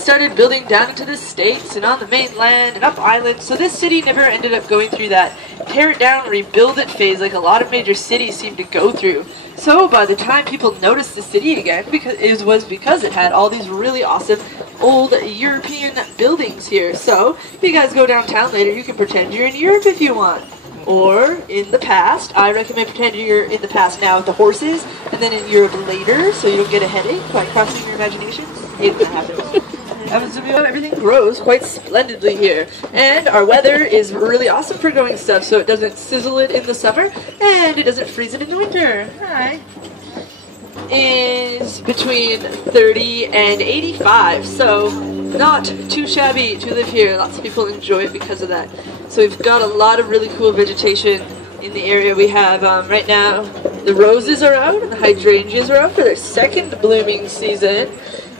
started building down into the states and on the mainland and up islands, so this city never ended up going through that tear it down, rebuild it phase like a lot of major cities seem to go through. So by the time people noticed the city again, because it had all these really awesome old European buildings here. So if you guys go downtown later, you can pretend you're in Europe if you want. Or in the past, I recommend pretending you're in the past now with the horses, and then in Europe later, so you don't get a headache by crossing your imaginations. It happens. Everything grows quite splendidly here, and our weather is really awesome for growing stuff, so it doesn't sizzle it in the summer, and it doesn't freeze it in the winter. Hi. Is between 30 and 85, so not too shabby to live here. Lots of people enjoy it because of that. So we've got a lot of really cool vegetation in the area. We have right now the roses are out and the hydrangeas are out for their second blooming season.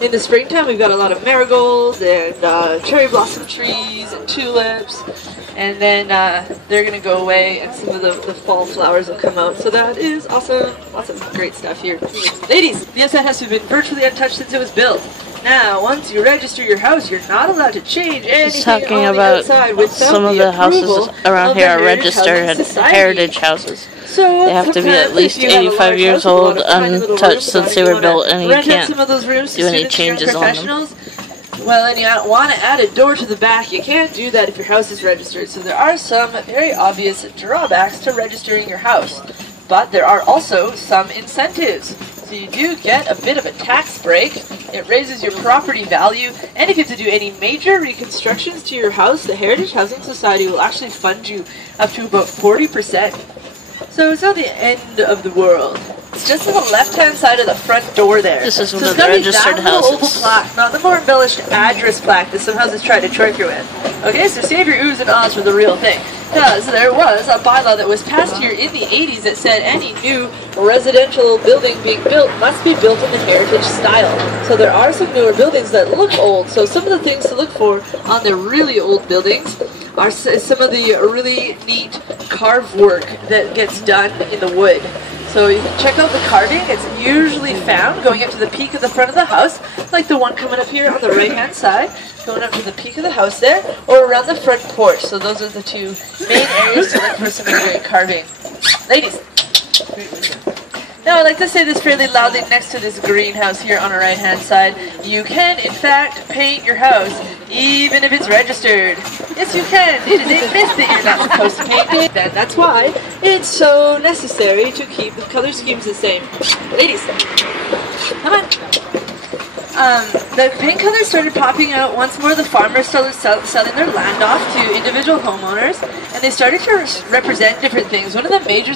In the springtime we've got a lot of marigolds and cherry blossom trees and tulips, and then they're going to go away and some of the fall flowers will come out. So that is awesome. Lots of great stuff here. Ladies, the outside has been virtually untouched since it was built. Now, once you register your house, you're not allowed to change anything on the outside without some of the houses around here are registered heritage houses. So they have to be at least 85 years old, untouched since they were built, and you can't do any changes on them. Well, and you want to add a door to the back. You can't do that if your house is registered. So there are some very obvious drawbacks to registering your house. But there are also some incentives. So you do get a bit of a tax break. It raises your property value. And if you have to do any major reconstructions to your house, the Heritage Housing Society will actually fund you up to about 40%. So it's not the end of the world. It's just on the left-hand side of the front door there. This is one of the registered houses. Oval plaque, not the more embellished address plaque that some houses try to trick you with. Okay, so save your oohs and ahs for the real thing. Because there was a bylaw that was passed here in the 80s that said any new residential building being built must be built in the heritage style. So there are some newer buildings that look old. So some of the things to look for on the really old buildings are some of the really neat carved work that gets done in the wood. So you can check out the carving. It's usually found going up to the peak of the front of the house, like the one coming up here on the right-hand side, going up to the peak of the house there, or around the front porch. So those are the two main areas to look for some great carving. Ladies. Now, I like to say this fairly loudly next to this greenhouse here on our right-hand side. You can, in fact, paint your house, even if it's registered. Yes, you can. It is a myth that you're not supposed to paint it. And that's why it's so necessary to keep the color schemes the same. Ladies, come on. The paint colors started popping out once more. The farmers started selling their land off to individual homeowners, and they started to represent different things. One of the major